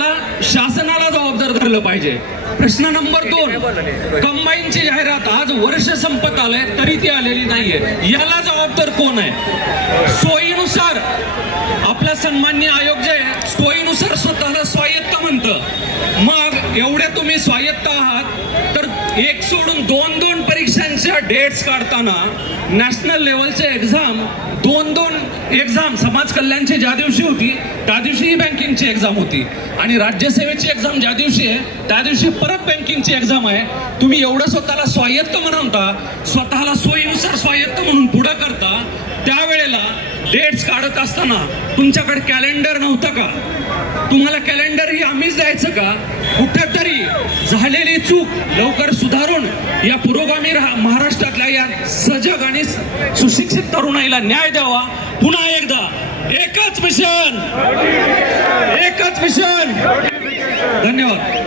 याला शासनाला जबाबदार धरलं पाहिजे. प्रश्न नंबर 2, कंबाईनची जाहिरात आज वर्ष संपत आलंय तरी ती आलेली नाहीये, याला जबाबदार कोण आहे? सोयीनुसार आपला सन्माननीय आयोग जे सोयीनुसार स्वतःला स्वायत्त म्हणतं. मग एवढे तुम्ही स्वायत्त आहात तर एक सोडून 2 परीक्षांच्या डेट्स काढताना नॅशनल लेवलचे एक्झाम 2 एक्झाम समाज कल्याणची ज्या दिवशी होती त्या दिवशी बँकिंगची एक्झाम होती आणि राज्यसेवेची एक्झाम ज्या दिवशी आहे त्या दिवशी परत बँकिंगची एक्झाम आहे. तुम्ही एवढं स्वतःला स्वायत्त म्हणता, स्वतःला सोयीनुसार स्वायत्त म्हणून पुढे करता, त्यावेळेला डेट्स काढत असताना तुमच्याकडे कॅलेंडर नव्हतं का? तुम्हाला कॅलेंडर ही आम्हीच द्यायचं का? कुठेतरी झालेली चूक लवकर सुधारून या पुरोगामी महाराष्ट्रातल्या या सजग आणि सुशिक्षित तरुणाईला न्याय द्यावा. पुन्हा एकदा एकच मिशन. धन्यवाद.